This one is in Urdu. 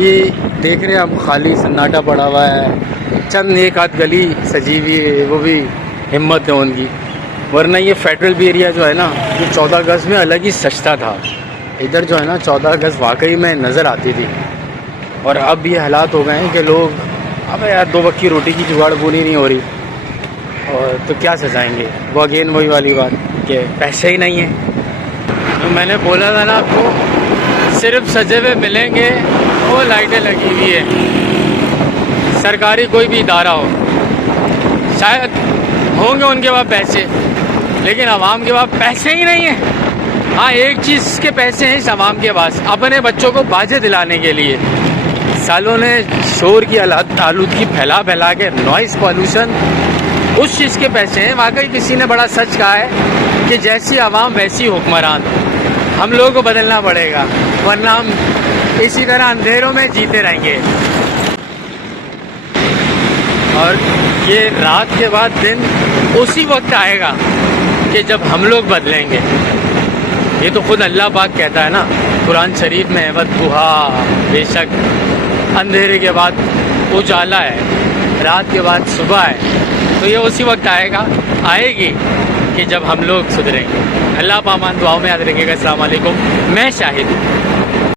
یہ دیکھ رہے ہیں آپ خالی سناٹا پڑا ہوا ہے، چند ایک آدھ گلی سجی ہوئی ہے، وہ بھی ہمت ہے ان کی، ورنہ یہ فیڈرل بھی ایریا جو ہے نا یہ 14 گز میں الگ ہی سجتا تھا. ادھر جو ہے نا 14 گز واقعی میں نظر آتی تھی، اور اب یہ حالات ہو گئے ہیں کہ لوگ اب یار 2 وقت کی روٹی کی جگاڑ پوری نہیں ہو رہی، اور تو کیا سجائیں گے. وہ اگین وہی والی بات کہ پیسے ہی نہیں ہیں. تو میں نے بولا تھا نا آپ کو، صرف سجے ہوئے ملیں گے وہ لائٹیں لگی ہوئی ہیں. سرکاری کوئی بھی ادارہ ہو، شاید ہوں گے ان کے پاس پیسے، لیکن عوام کے پاس پیسے ہی نہیں ہیں. ہاں ایک چیز کے پیسے ہیں اس عوام کے پاس، اپنے بچوں کو باجے دلانے کے لیے. سالوں نے شور کی آلودگی پھیلا کے نوائز پالوشن، اس چیز کے پیسے ہیں. واقعی کسی نے بڑا سچ کہا ہے کہ جیسی عوام ویسی حکمران. ہم لوگوں کو بدلنا پڑے گا، ورنہ ہم اسی طرح اندھیروں میں جیتے رہیں گے. اور یہ رات کے بعد دن اسی وقت آئے گا کہ جب ہم لوگ بدلیں گے. یہ تو خود اللہ پاک کہتا ہے نا قرآن شریف میں، وَالضُّحَىٰ، بے شک اندھیرے کے بعد اجالا ہے، رات کے بعد صبح ہے. تو یہ اسی وقت آئے گی کہ جب ہم لوگ سدھریں گے. اللہ پامان دعاؤں میں یاد رکھے گا. السلام علیکم. میں شاہد ہوں.